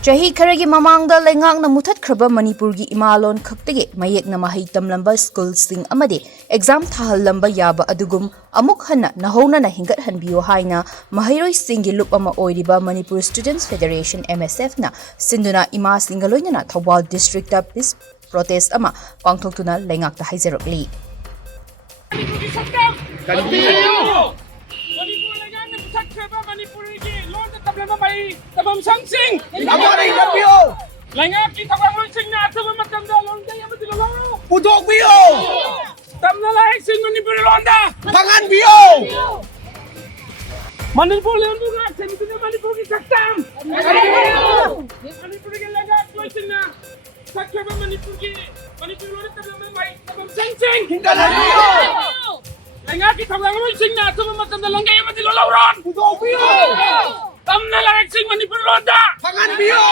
Chahi kharagi mamangda lengak na muthat khraba Manipur gi emalon khaktage mayek na mahei tamlamba school sing amade exam thahal lamba yaba adugum amuk hana nahona na hingathanbiyu haina mahairoi singi lup ama oiriba Manipur Students Federation MSF na sinduna ima singaloina na Thawal district ta peace protest ama pangthoktuna lengak ta haijarokli Langak kita bangun singna atau macam dah londa yang betul long. Putok bio. Tamlamba sing Manipur londa. Pangan bio. Manipur londa nak sini Manipur ki saktam. Manipur ki langak koi singna. Saktam Manipur londa tamlamba mai tamam sing. Hingathanbiyu. Langak kita bangun singna atau macam dah londa yang betul long. Putok bio. Tamlamba sing Manipur londa. Pangan bio.